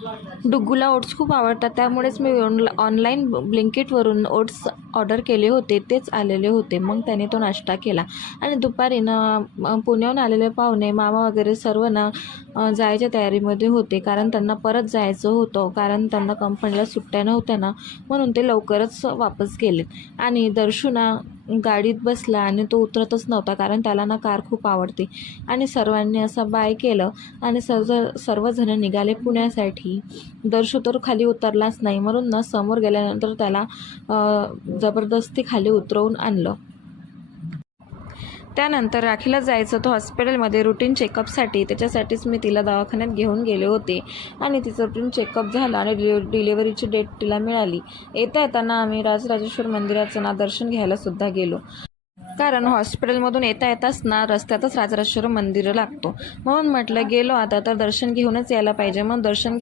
डुग्गूला oats खूप आवडतात, त्यामुळेच मी ऑनलाईन ब्लिंकिटवरून ओट्स ऑर्डर केले होते, तेच आलेले होते. मग त्याने तो नाश्ता केला. आणि दुपारी ना पुण्याहून आलेले पाहुणे, मामा वगैरे सर्व ना जायच्या तयारीमध्ये होते, कारण त्यांना परत जायचं होतं, कारण त्यांना कंपनीला सुट्ट्या नव्हत्या ना, म्हणून ते लवकरच वापस गेलेत. आणि दर्शू ना गाडीत बसला आणि तो उतरतच नव्हता, कारण त्याला ना कार खूप आवडते. आणि सर्वांनी असं बाय केलं आणि सर्वजण निघाले पुण्यासाठी. दर्शू तर खाली उतरलाच नाही, म्हणून ना समोर गेल्यानंतर त्याला जबरदस्ती खाली उतरवून आणलं. त्यानंतर राखीला जायचं होतं हॉस्पिटलमध्ये रुटीन चेकअपसाठी, त्याच्यासाठीच मी तिला दवाखान्यात घेऊन गेले होते. आणि तिचं रुटीन चेकअप झालं आणि डिलिव्हरीची डेट तिला मिळाली. येताना आम्ही राजराजेश्वर मंदिराचं ना दर्शन घ्यायलासुद्धा गेलो, कारण हॉस्पिटलमधून येताच ना रस्त्यातच राजराजेश्वर मंदिर लागतो. म्हणून म्हटलं गेलो आता तर दर्शन घेऊनच यायला पाहिजे. मग दर्शन